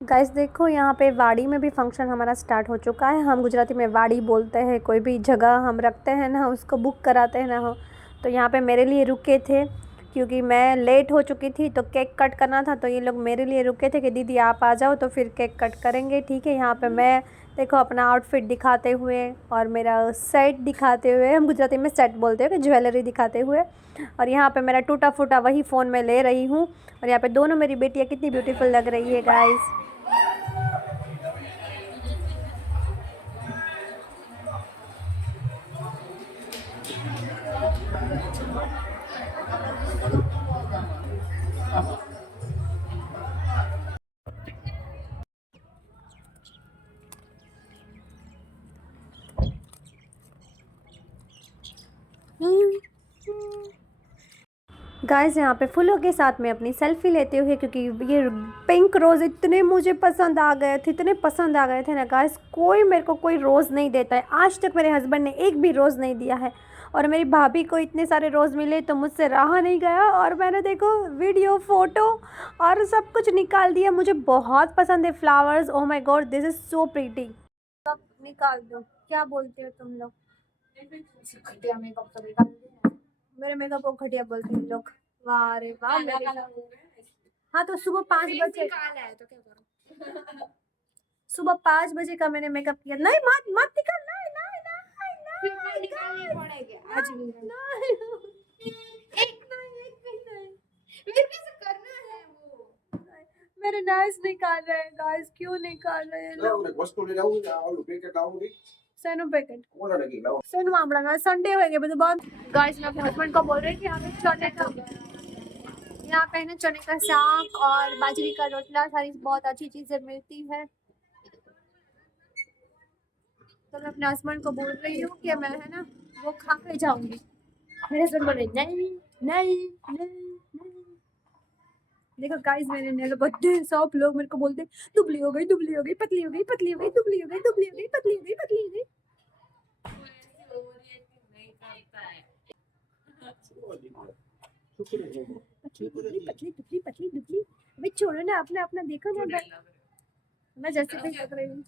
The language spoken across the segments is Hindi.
गाइस देखो यहाँ पे वाड़ी में भी फंक्शन हमारा स्टार्ट हो चुका है। हम गुजराती में वाड़ी बोलते हैं, कोई भी जगह हम रखते हैं ना उसको बुक कराते हैं ना हो। तो यहाँ पे मेरे लिए रुके थे क्योंकि मैं लेट हो चुकी थी, तो केक कट करना था। तो ये लोग मेरे लिए रुके थे कि दीदी आप आ जाओ तो फिर केक कट करेंगे, ठीक है। यहाँ पे मैं देखो अपना आउटफिट दिखाते हुए और मेरा सेट दिखाते हुए, हम गुजराती में सेट बोलते हैं कि ज्वेलरी दिखाते हुए, और यहाँ पे मेरा टूटा फूटा वही फ़ोन में ले रही हूँ। और यहाँ पे दोनों मेरी बेटियाँ कितनी ब्यूटीफुल लग रही है गाइस। गाइस यहाँ पे फूलों के साथ में अपनी सेल्फी लेते हुए, क्योंकि ये पिंक रोज़ इतने मुझे पसंद आ गए थे, इतने पसंद आ गए थे ना गाइस। कोई मेरे को कोई रोज़ नहीं देता है, आज तक मेरे हस्बैंड ने एक भी रोज़ नहीं दिया है। और मेरी भाभी को इतने सारे रोज़ मिले तो मुझसे रहा नहीं गया, और मैंने देखो वीडियो फ़ोटो और सब कुछ निकाल दिया। मुझे बहुत पसंद है flowers. Oh my God, this is so pretty. सब निकाल दो, क्या बोलते हो तुम लोग? घटिया मेकअप तो निकाल दिया। मेरे मेकअप को घटिया बोलते हैं लोग। वाह रे वाह मेरे। हाँ तो सुबह 5 बजे तो क्या करूं? सुबह 5 बजे का मैंने मेकअप किया। नहीं मत मत निकाल, नहीं नहीं नहीं नहीं निकालने पड़ेंगे आज भी नहीं। एक नहीं मेरे कैसे करना है वो। मेरे नाइस निकाल रहे हैं गाइस, क्यों निकाल रहे हैं लोग? वस्तु ले जाऊंगी ना और पैकेट लाऊंगी। सेनो पैकेट कोना लगी लाओ सेनो मामला ना संडे होएगा बस बहुत। गाइस मैं अपने हस्बैंड को बोल रही थी हमें चने का, यहाँ पे ना चने का साग और बाजरी का रोटला, सारी बहुत अच्छी चीजें मिलती है। तो मैं अपने हस्बैंड को बोल रही हूँ कि मैं है ना वो खा के जाऊंगी। मेरे हस्बैंड बोल रहे नहीं नहीं नहीं नहीं। देखो गाइस मेरे नेल बट्टे सब लोग मेरे को बोलते दुबली हो गई, दुबली हो गई, पतली हो गई, पतली हो गई, दुबली हो गई, दुबली हो गई, पतली हो गई, पतली हो गई। पतली पतली दुबली पतली दुबली। भाई छोड़ो ना, अपना अपना देखो ना। मैं जैसे भी लग रही हूँ।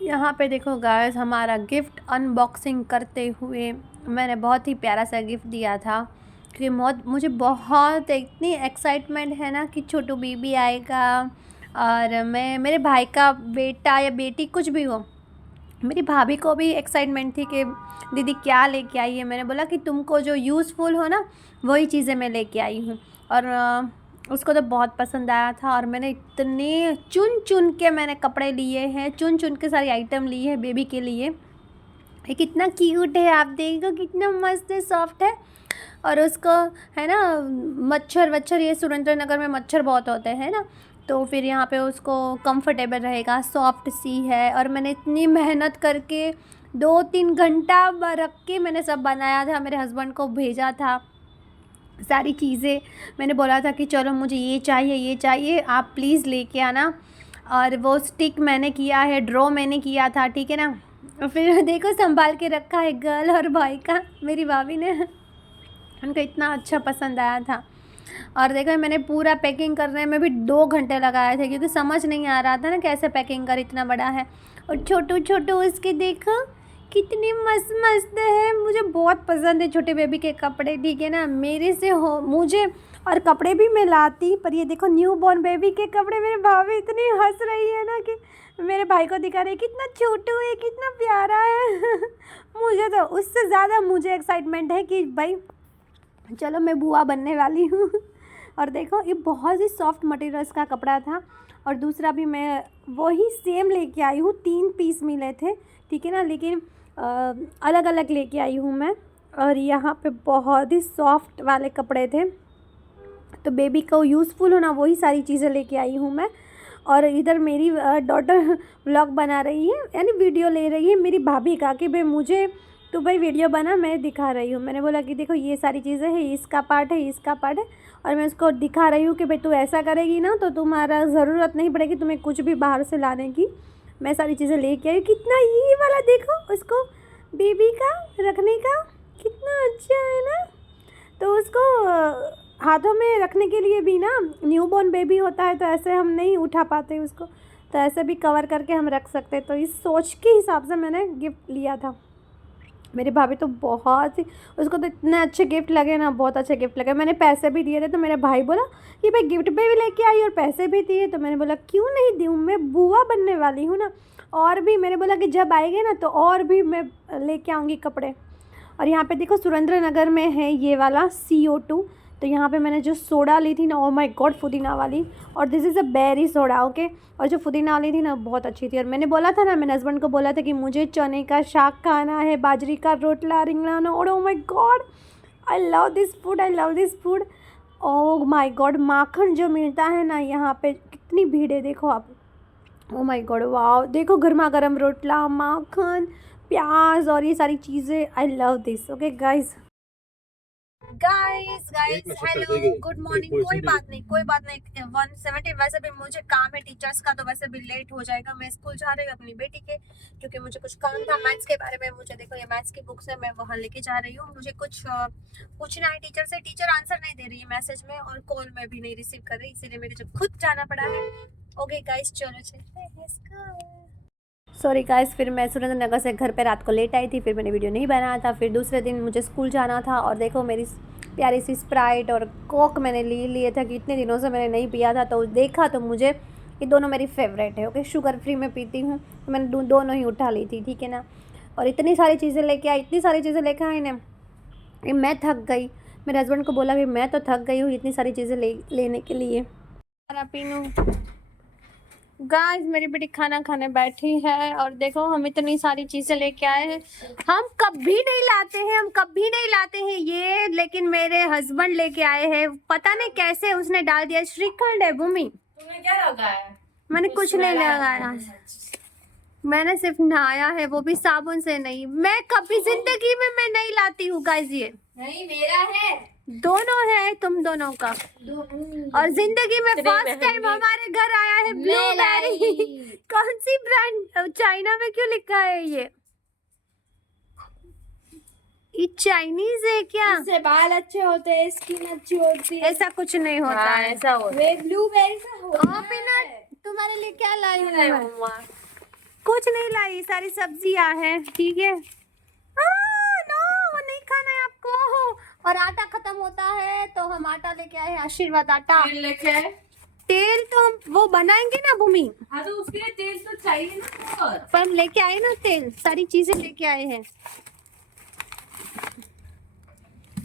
यहाँ पे देखो गाइस हमारा गिफ्ट अनबॉक्सिंग करते हुए, मैंने बहुत ही प्यारा सा गिफ्ट दिया था क्योंकि मुझे बहुत इतनी एक्साइटमेंट है ना कि छोटू बेबी आएगा। और मैं मेरे भाई का बेटा या बेटी कुछ भी हो, मेरी भाभी को भी एक्साइटमेंट थी कि दीदी क्या लेके आई है। मैंने बोला कि तुमको जो यूज़फुल हो ना वही चीज़ें मैं लेके आई हूँ। और उसको तो बहुत पसंद आया था। और मैंने इतने चुन चुन के मैंने कपड़े लिए हैं, चुन चुन के सारी आइटम ली है बेबी के लिए। ये कितना क्यूट है, आप देखो कितना मस्त है, सॉफ्ट है। और उसको है ना मच्छर वच्छर, ये सुरेंद्र नगर में मच्छर बहुत होते हैं ना, तो फिर यहाँ पे उसको कंफर्टेबल रहेगा, सॉफ्ट सी है। और मैंने इतनी मेहनत करके 2-3 घंटा रख के मैंने सब बनाया था, मेरे हस्बैंड को भेजा था सारी चीज़ें। मैंने बोला था कि चलो मुझे ये चाहिए ये चाहिए, आप प्लीज़ लेके आना। और वो स्टिक मैंने किया है, ड्रॉ मैंने किया था, ठीक है ना। और फिर देखो संभाल के रखा है गर्ल और भाई का, मेरी भाभी ने, उनको इतना अच्छा पसंद आया था। और देखो मैंने पूरा पैकिंग करने में भी 2 घंटे लगाए थे क्योंकि समझ नहीं आ रहा था ना कैसे पैकिंग कर, इतना बड़ा है। और छोटू छोटू उसके देखो कितने मस्त मस्त है। मुझे बहुत पसंद है छोटे बेबी के कपड़े, ठीक है ना। मेरे से हो मुझे, और कपड़े भी मैं लाती, पर ये देखो न्यू बॉर्न बेबी के कपड़े, मेरे भाभी इतनी हंस रही है ना कि मेरे भाई को दिखा रही कितना छोटू है, कितना प्यारा है। मुझे तो उससे ज़्यादा मुझे एक्साइटमेंट है कि भाई चलो मैं बुआ बनने वाली हूँ। और देखो ये बहुत ही सॉफ्ट मटेरियल्स का कपड़ा था। और दूसरा भी मैं वही सेम लेके आई हूँ, 3 पीस मिले थे, ठीक है ना, लेकिन अलग अलग लेके आई हूँ मैं। और यहाँ पे बहुत ही सॉफ्ट वाले कपड़े थे, तो बेबी को यूज़फुल होना वही सारी चीज़ें लेके आई हूँ मैं। और इधर मेरी डॉटर व्लॉग बना रही है, यानी वीडियो ले रही है मेरी भाभी का कि भाई मुझे तो भाई वीडियो बना, मैं दिखा रही हूँ। मैंने बोला कि देखो ये सारी चीज़ें हैं, इसका पार्ट है, इसका पार्ट है। और मैं उसको दिखा रही हूँ कि भाई तू ऐसा करेगी ना तो तुम्हारा ज़रूरत नहीं पड़ेगी तुम्हें कुछ भी बाहर से लाने की। मैं सारी चीज़ें लेके आई। कितना ये वाला देखो उसको बेबी का रखने का, कितना अच्छा है ना। तो उसको हाथों में रखने के लिए भी ना, न्यूबॉर्न बेबी होता है तो ऐसे हम नहीं उठा पाते उसको, तो ऐसे भी कवर करके हम रख सकते हैं। तो इस सोच के हिसाब से मैंने गिफ्ट लिया था। मेरी भाभी तो बहुत ही, उसको तो इतने अच्छे गिफ्ट लगे ना, बहुत अच्छे गिफ्ट लगे। मैंने पैसे भी दिए थे तो मेरे भाई बोला कि भाई गिफ्ट भी लेके आई और पैसे भी दिए, तो मैंने बोला क्यों नहीं दूँ, मैं बुआ बनने वाली हूँ ना। और भी मैंने बोला कि जब आएंगे ना तो और भी मैं लेके आऊँगी कपड़े। और यहाँ पे देखो सुरेंद्र नगर में है ये वाला CO2। तो यहाँ पे मैंने जो सोडा ली थी ना, ओ माय गॉड, पुदीना वाली, और this is a berry soda, okay. और जो पुदीना वाली थी ना बहुत अच्छी थी। और मैंने बोला था ना, मैंने हस्बैंड को बोला था कि मुझे चने का साग खाना है, बाजरी का रोटला, रिंगना, और oh my God I love this food, I love this food. Oh my God, माखन जो मिलता है ना यहाँ पे, कितनी भीड़ है देखो आप। ओ माय गॉड, वाह, देखो गर्मा गर्म रोटला, माखन, प्याज और ये सारी चीज़ें। आई love this, okay guys. Guys hello, good morning. कोई बात नहीं, कोई बात नहीं। 1:70 वैसे भी मुझे काम है टीचर्स का, तो वैसे भी लेट हो जाएगा। मैं स्कूल जा रही हूँ अपनी बेटी के, क्योंकि मुझे कुछ काम था मैथ्स के बारे में। मुझे देखो ये मैथ्स की बुक्स है, मैं वहाँ लेके जा रही हूँ। मुझे कुछ पूछना है टीचर से। टीचर आंसर नहीं दे रही है मैसेज में, और कॉल में भी नहीं रिसीव कर रही, इसीलिए मुझे खुद जाना पड़ा है। ओके गाइस, चलो चलते हैं, लेट्स गो। सॉरी गाइस, फिर मैं सुरेंद्र नगर से घर पे रात को लेट आई थी, फिर मैंने वीडियो नहीं बनाया था। फिर दूसरे दिन मुझे स्कूल जाना था, और देखो मेरी प्यारी सी स्प्राइट और कोक मैंने लिए था कि इतने दिनों से मैंने नहीं पिया था। तो देखा तो मुझे ये दोनों मेरी फेवरेट है, ओके। शुगर फ्री में पीती हूँ, तो मैंने दोनों ही उठा ली थी, ठीक है ना। और इतनी सारी चीज़ें लेके आई, इतनी सारी चीज़ें लेके आई ना, मैं थक गई। मेरे हस्बैंड को बोला कि मैं तो थक गई हूँ इतनी सारी चीज़ें लेने के लिए। पीनू गाइस, मेरी बेटी खाना खाने बैठी है, और देखो हम इतनी सारी चीजें लेके आए हैं। हम कभी नहीं लाते हैं, हम कभी नहीं लाते हैं ये, लेकिन मेरे हस्बैंड लेके आए हैं। पता नहीं कैसे उसने डाल दिया। श्रीखंड है भूमि। तुमने क्या लगाया? मैंने कुछ नहीं लगाया, मैंने सिर्फ नहाया है, वो भी साबुन से नहीं। मैं कभी जिंदगी में मैं नहीं लाती हूँ गाइस। ये नहीं, मेरा है, दोनों है तुम दोनों का। और जिंदगी में फर्स्ट टाइम हमारे घर आया है ब्लूबेरी। कौन सी ब्रांड, चाइना में क्यों लिखा है ये चाइनीज है क्या? इससे बाल अच्छे होते हैं, स्किन अच्छी होती है। ऐसा कुछ नहीं होता है। ऐसा होता है। ब्लूबेरी से होता है। तुम्हारे लिए क्या लाई हूँ मैं? कुछ नहीं लाई, सारी सब्जियां हैं, ठीक है। नो, वो नहीं खाना है आपको। और आटा खत्म होता है तो हम आटा लेके आए हैं, आशीर्वाद आटा। तेल लेके आए? तेल तो हम वो बनाएंगे ना भूमि। हाँ, तो उसके लिए तेल तो चाहिए ना। और पर हम लेके आए ना तेल, सारी चीजें लेके आए हैं।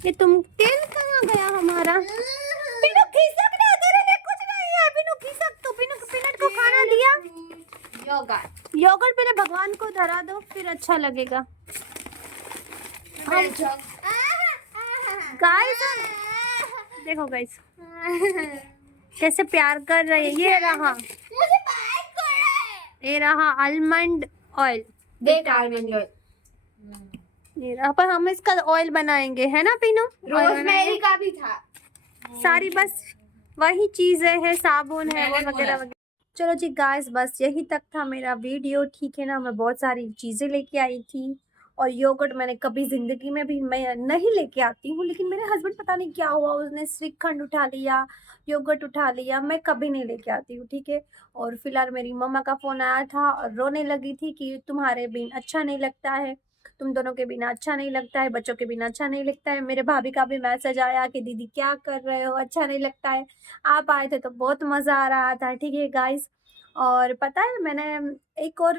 ये तुम तेल कहाँ गया हमारा? बिनु खिसक ना, तेरे लिए कुछ नहीं है। बिनु खिसक, तो बिनु पीनट को खाना दिया। योगर्ट पहले भगवान को धरा दो, फिर अच्छा लगेगा। गाइस देखो गाइस कैसे प्यार कर रहे हैं। ये रहा आलमंड ऑयल, ये रहा। पर हम इसका ऑयल बनाएंगे, है ना पीनू? रोजमेरी का भी था। सारी बस वही चीजें हैं, साबुन है वो वगैरह वगैरह। चलो जी गाइस, बस यही तक था मेरा वीडियो, ठीक है ना। मैं बहुत सारी चीज़ें लेके आई थी, और योगर्ट मैंने कभी ज़िंदगी में भी मैं नहीं लेके आती हूँ, लेकिन मेरे हस्बैंड पता नहीं क्या हुआ, उसने श्रीखंड उठा लिया, योगर्ट उठा लिया। मैं कभी नहीं लेके आती हूँ, ठीक है। और फिलहाल मेरी मम्मा का फ़ोन आया था और रोने लगी थी कि तुम्हारे बिन अच्छा नहीं लगता है, तुम दोनों के बिना अच्छा नहीं लगता है, बच्चों के बिना अच्छा नहीं लगता है। मेरे भाभी का भी मैसेज आया कि दीदी क्या कर रहे हो, अच्छा नहीं लगता है। आप आए थे तो बहुत मज़ा आ रहा था, ठीक है गाइस। और पता है मैंने एक और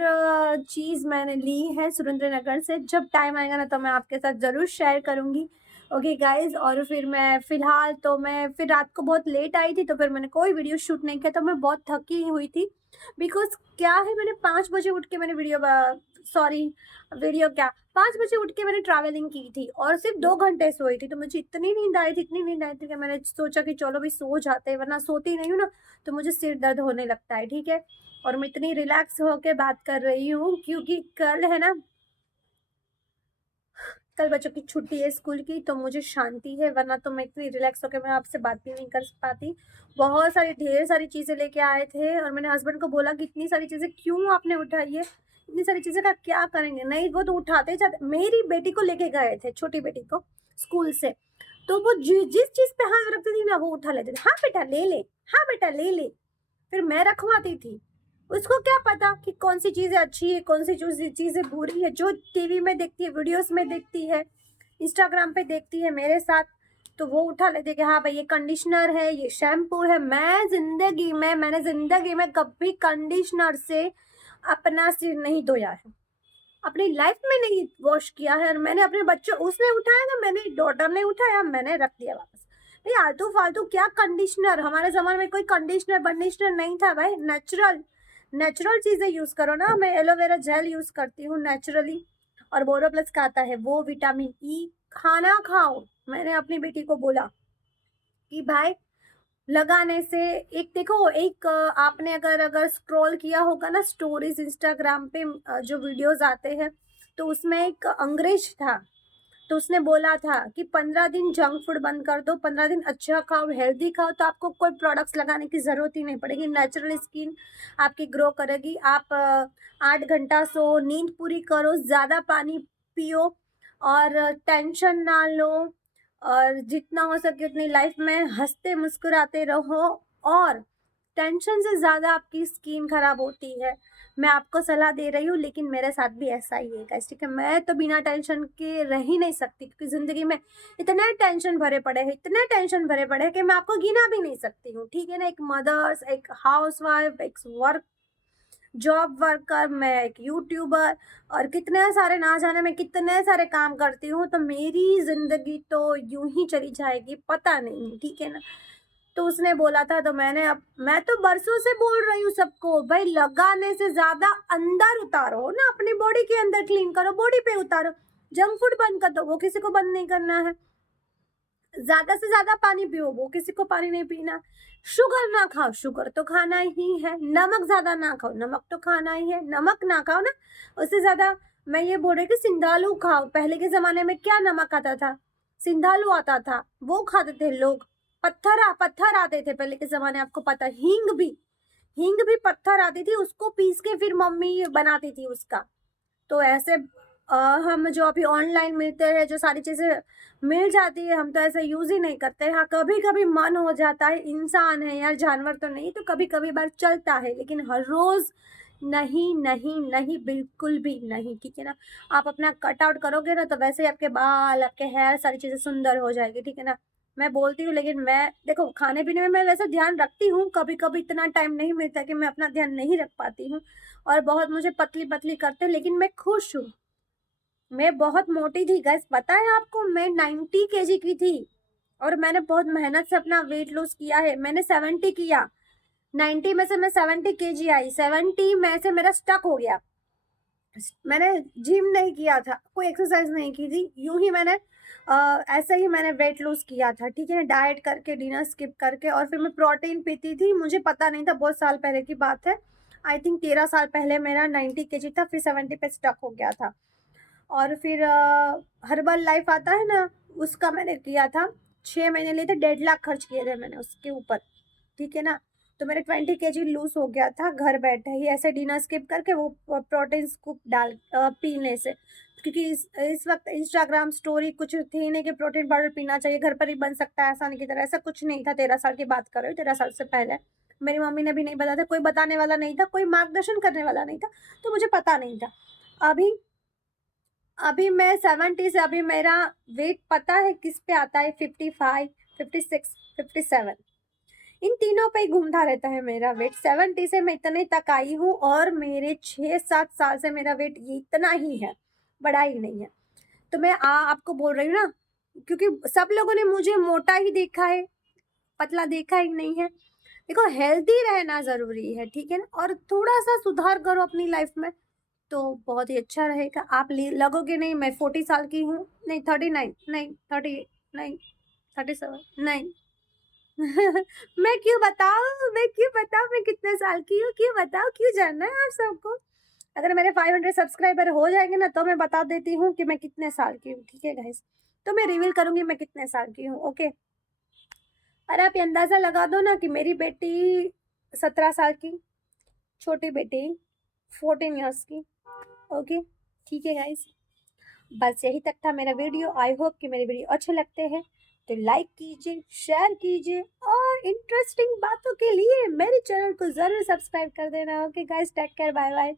चीज़ मैंने ली है सुरेंद्र नगर से, जब टाइम आएगा ना तो मैं आपके साथ ज़रूर शेयर करूँगी, ओके गाइस। और फिर मैं फ़िलहाल तो मैं फिर रात को बहुत लेट आई थी, तो फिर मैंने कोई वीडियो शूट नहीं किया, तो मैं बहुत थकी हुई थी। बिकॉज क्या है, मैंने 5 बजे उठ के मैंने वीडियो क्या 5 बजे उठ के मैंने ट्रैवलिंग की थी, और सिर्फ 2 घंटे सोई थी। तो मुझे इतनी नींद आई थी कि मैंने सोचा कि चलो भी सो जाते हैं, वरना सोती नहीं हूँ ना तो मुझे सिर दर्द होने लगता है, ठीक है। और मैं इतनी रिलैक्स होके बात कर रही हूँ क्योंकि कल है ना, कल बच्चों की छुट्टी है स्कूल की, तो मुझे शांति है, वरना तो मैं इतनी रिलैक्स होकर मैं आपसे बात भी नहीं कर पाती। बहुत सारी ढेर सारी चीज़ें लेके आए थे, और मैंने हस्बैंड को बोला कि इतनी सारी चीज़ें क्यों आपने उठाई है, इतनी सारी चीज़ें का क्या करेंगे। नहीं, वो तो उठाते जाते। मेरी बेटी को लेके गए थे, छोटी बेटी को स्कूल से, तो वो जिस चीज पे हाथ रखती थी ना वो उठा लेते थे, हाँ बेटा ले ले, हाँ बेटा ले ले। फिर मैं रखवाती थी। उसको क्या पता कि कौन सी चीजें अच्छी है, कौन सी चीजें बुरी है। जो टीवी में देखती है, वीडियोस में देखती है, इंस्टाग्राम पे देखती है मेरे साथ, तो वो उठा लेते कि हाँ भाई ये कंडीशनर है, ये शैम्पू है। मैंने जिंदगी में कभी कंडीशनर से अपना सिर नहीं धोया है, अपनी लाइफ में नहीं वॉश किया है। और मैंने अपने बच्चों, उसने उठाया था, मैंने डॉटर ने उठाया, मैंने रख दिया वापस। भाई आलतू फालतू क्या कंडीशनर, हमारे जमाने में कोई कंडीशनर नहीं था भाई। नेचुरल चीजें यूज करो ना। मैं एलोवेरा जेल यूज करती हूँ नेचुरली, और बोरोप्लस का आता है वो, विटामिन ई। खाना खाओ। मैंने अपनी बेटी को बोला कि भाई लगाने से, एक देखो, एक आपने अगर स्क्रॉल किया होगा ना स्टोरीज इंस्टाग्राम पे, जो वीडियोस आते हैं, तो उसमें एक अंग्रेज था, तो उसने बोला था कि 15 दिन जंक फूड बंद कर दो, 15 दिन अच्छा खाओ, हेल्दी खाओ, तो आपको कोई प्रोडक्ट्स लगाने की जरूरत ही नहीं पड़ेगी। नेचुरल स्किन आपकी ग्रो करेगी। आप 8 घंटा सो, नींद पूरी करो, ज्यादा पानी पियो, और टेंशन ना लो, और जितना हो सके उतनी लाइफ में हंसते मुस्कुराते रहो। और टेंशन से ज्यादा आपकी स्किन खराब होती है। मैं आपको सलाह दे रही हूँ, लेकिन मेरे साथ भी ऐसा ही है गाइस, ठीक है। मैं तो बिना टेंशन के रह ही नहीं सकती, क्योंकि जिंदगी में इतने टेंशन भरे पड़े हैं, इतने टेंशन भरे पड़े हैं कि मैं आपको गिना भी नहीं सकती हूँ, ठीक है ना। एक मदर्स, एक हाउसवाइफ, एक जॉब वर्कर, मैं एक यूट्यूबर, और कितने सारे, ना जाने मैं कितने सारे काम करती हूँ। तो मेरी जिंदगी तो यूं ही चली जाएगी, पता नहीं, ठीक है ना। तो उसने बोला था, तो मैं तो बरसों से बोल रही हूँ सबको, भाई लगाने से ज्यादा अंदर उतारो ना, अपनी बॉडी के अंदर क्लीन करो, बॉडी पे उतारो। जंक फूड बंद कर दो, वो किसी को बंद नहीं करना है। ज्यादा से ज्यादा पानी पियो, वो किसी को पानी नहीं पीना। शुगर ना खाओ, शुगर तो खाना ही है। नमक ज्यादा ना खाओ, नमक तो खाना ही है। नमक ना खाओ ना, उससे ज्यादा मैं ये बोल रही कि सिंधालू खाओ। पहले के जमाने में क्या नमक आता था, सिंधालू आता था, वो खाते थे लोग। पत्थर आते थे पहले के जमाने, आपको पता। हींग भी पत्थर आती थी, उसको पीस के फिर मम्मी बनाती थी उसका। तो ऐसे हम जो अभी ऑनलाइन मिलते हैं, जो सारी चीजें मिल जाती है, हम तो ऐसे यूज ही नहीं करते। हाँ कभी कभी मन हो जाता है, इंसान है यार, जानवर तो नहीं, तो कभी कभी बार चलता है, लेकिन हर रोज नहीं नहीं नहीं, बिल्कुल भी नहीं, ठीक है ना। आप अपना कट आउट करोगे ना, तो वैसे ही आपके बाल, आपके हेयर, सारी चीजें सुंदर हो जाएगी, ठीक है ना। मैं बोलती हूँ, लेकिन मैं देखो खाने पीने में मैं वैसे ध्यान रखती हूँ, कभी कभी इतना टाइम नहीं मिलता कि मैं अपना ध्यान नहीं रख पाती हूँ, और बहुत मुझे पतली पतली करते, लेकिन मैं खुश हूँ। मैं बहुत मोटी थी गैस, पता है आपको, मैं 90 केजी की थी, और मैंने बहुत मेहनत से अपना वेट लॉस किया है। मैंने 70 किया, 90 में से मैं 70 केजी आई, 70 में से मेरा स्टक हो गया। मैंने जिम नहीं किया था, कोई एक्सरसाइज नहीं की थी, यूं ही मैंने ऐसे ही मैंने वेट लॉस किया था, ठीक है, डाइट करके, डिनर स्किप करके, और फिर मैं प्रोटीन पीती थी। मुझे पता नहीं था, बहुत साल पहले की बात है, आई थिंक 13 साल पहले मेरा 90 केजी था, फिर 70 पे स्टक हो गया था। और फिर हर्बल लाइफ आता है ना, उसका मैंने किया था, 6 महीने लिए थे, 1.5 लाख खर्च किए थे मैंने उसके ऊपर, ठीक है ना। तो मेरे 20 केजी लूज हो गया था, घर बैठे ही ऐसे डिनर स्किप करके, वो प्रोटीन स्कूप डाल पीने से। क्योंकि इस वक्त इंस्टाग्राम स्टोरी कुछ थी नहीं कि प्रोटीन पाउडर पीना चाहिए, घर पर ही बन सकता है आसानी की तरह, ऐसा कुछ नहीं था। 13 साल की बात कर रही हूँ, 13 साल से पहले मेरी मम्मी ने भी नहीं बताया था, कोई बताने वाला नहीं था, कोई मार्गदर्शन करने वाला नहीं था, तो मुझे पता नहीं था। अभी अभी मैं 70 से, अभी मेरा वेट पता है किस पे आता है, 55, 56, 57, इन तीनों पे ही घूमता रहता है मेरा वेट। 70 से मैं इतने तक आई हूँ, और मेरे 6-7 साल से मेरा वेट ये इतना ही है, बड़ा ही नहीं है। तो मैं आपको बोल रही हूँ ना, क्योंकि सब लोगों ने मुझे मोटा ही देखा है, पतला देखा ही नहीं है। देखो हेल्दी रहना जरूरी है, ठीक है ना, और थोड़ा सा सुधार करो अपनी लाइफ में, तो बहुत ही अच्छा रहेगा। आप लगोगे नहीं मैं 40 साल की हूँ, नहीं 39, नहीं 30, नहीं 37, नहीं मैं क्यों बताऊँ मैं कितने साल की हूँ, क्यों बताओ, क्यों जानना है आप सबको। अगर मेरे 500 सब्सक्राइबर हो जाएंगे ना, तो मैं बता देती हूँ कि मैं कितने साल की हूँ, ठीक है गाइस। तो मैं रिवील करूंगी मैं कितने साल की हूँ, ओके। और आप ये अंदाजा लगा दो ना कि मेरी बेटी 17 साल की, छोटी बेटी 14 ईयर्स की, ओके, ठीक है गाइस। बस यही तक था मेरा वीडियो। आई होप कि मेरे वीडियो अच्छे लगते हैं, तो लाइक कीजिए, शेयर कीजिए और इंटरेस्टिंग बातों के लिए मेरे चैनल को ज़रूर सब्सक्राइब कर देना। Okay guys, take care, bye bye.